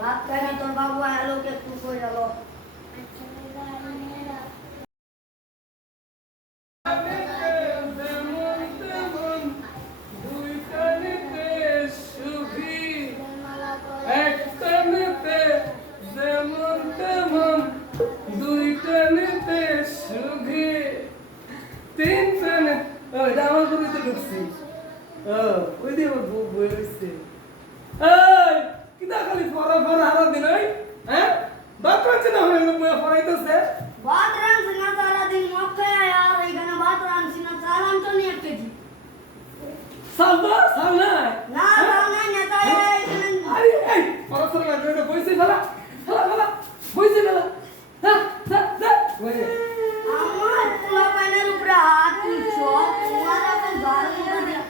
ভাত খাই না তোর বাবু আলোকে একটু কই যাবো ভাত রাঁধছি না সারাদিন মদ খাই আর এখানে ভাত রাঁধছি না চাল আনতো নি 1 কেজি না চাল নাই নেতা এখানে আমার পোলা পাইনের উপরে হাত তুলছো তোমার এখন গাল মুখে দিয়া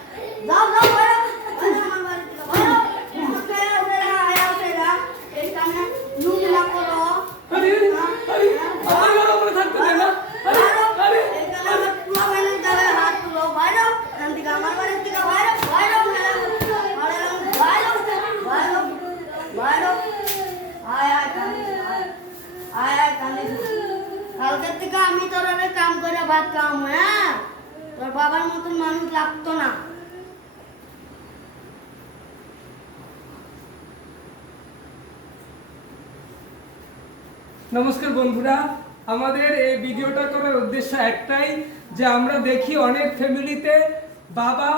যাও যাও বাইরে আমার বাড়ি থেকে বাইরে মদ খাই ওরা আয়া ওরা এখানে নুন না করো কালকের থেকে আমি তোর অনেক কাম করে ভাত খাওয়াম হ্যাঁ তোর বাবার মতন মানুষ লাগতো না নমস্কার বন্ধুরা, আমাদের এই ভিডিওটা করার উদ্দেশ্য একটাই যে আমরা দেখি অনেক ফ্যামিলিতে বাবা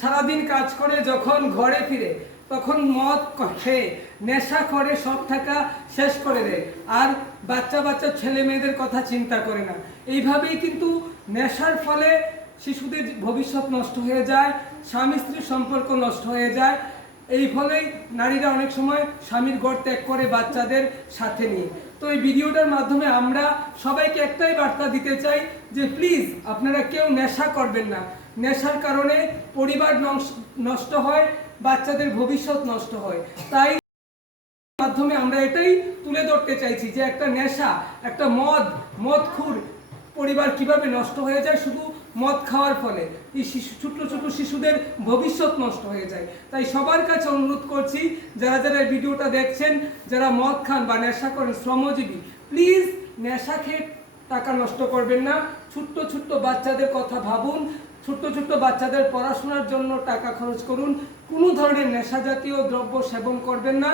সারাদিন কাজ করে যখন ঘরে ফিরে তখন মদ খেয়ে নেশা করে সব টাকা শেষ করে দেয় আর বাচ্চা ছেলে মেয়েদের কথা চিন্তা করে না। এইভাবেই কিন্তু নেশার ফলে শিশুদের ভবিষ্যৎ নষ্ট হয়ে যায়, স্বামী স্ত্রীর সম্পর্ক নষ্ট হয়ে যায়। এই ফলেই নারীরা অনেক সময় স্বামীর ঘর ত্যাগ করে বাচ্চাদের সাথে নিয়ে। তো এই ভিডিওটার মাধ্যমে আমরা সবাইকে একটাই বার্তা দিতে চাই যে প্লিজ আপনারা কেউ নেশা করবেন না। নেশার কারণে পরিবার নষ্ট হয়, বাচ্চাদের ভবিষ্যৎ নষ্ট হয়। তাই মাধ্যমে আমরা এটাই তুলে ধরতে চাইছি যে একটা নেশা, একটা মদখুর পরিবার কিভাবে নষ্ট হয়ে যায় শুধু মদ খাওয়ার ফলে। এই ছোট শিশুদের ভবিষ্যৎ নষ্ট হয়ে যায়। তাই সবার কাছে অনুরোধ করছি, যারা এই ভিডিওটা দেখছেন, যারা মদ খান বা নেশা করেন, শ্রমজীবী, প্লিজ নেশা খেয়ে টাকা নষ্ট করবেন না। ছোট্ট বাচ্চাদের কথা ভাবুন, ছোট্ট বাচ্চাদের পড়াশোনার জন্য টাকা খরচ করুন। কোনো ধরনের নেশা জাতীয় দ্রব্য সেবন করবেন না।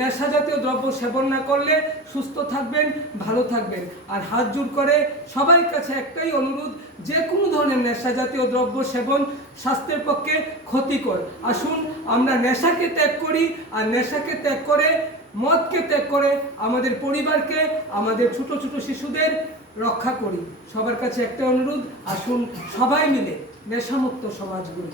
নেশা জাতীয় দ্রব্য সেবন না করলে সুস্থ থাকবেন, ভালো থাকবেন। আর হাত জোড় করে সবার কাছে একটাই অনুরোধ, যে কোনো ধরনের নেশা জাতীয় দ্রব্য সেবন স্বাস্থ্যের পক্ষে ক্ষতিকর। আসুন আমরা নেশাকে ত্যাগ করি, আর নেশাকে ত্যাগ করে, মদকে ত্যাগ করে আমাদের পরিবারকে, আমাদের ছোট শিশুদের রক্ষা করি। সবার কাছে একটা অনুরোধ, আসুন সবাই মিলে নেশামুক্ত সমাজ গড়ি।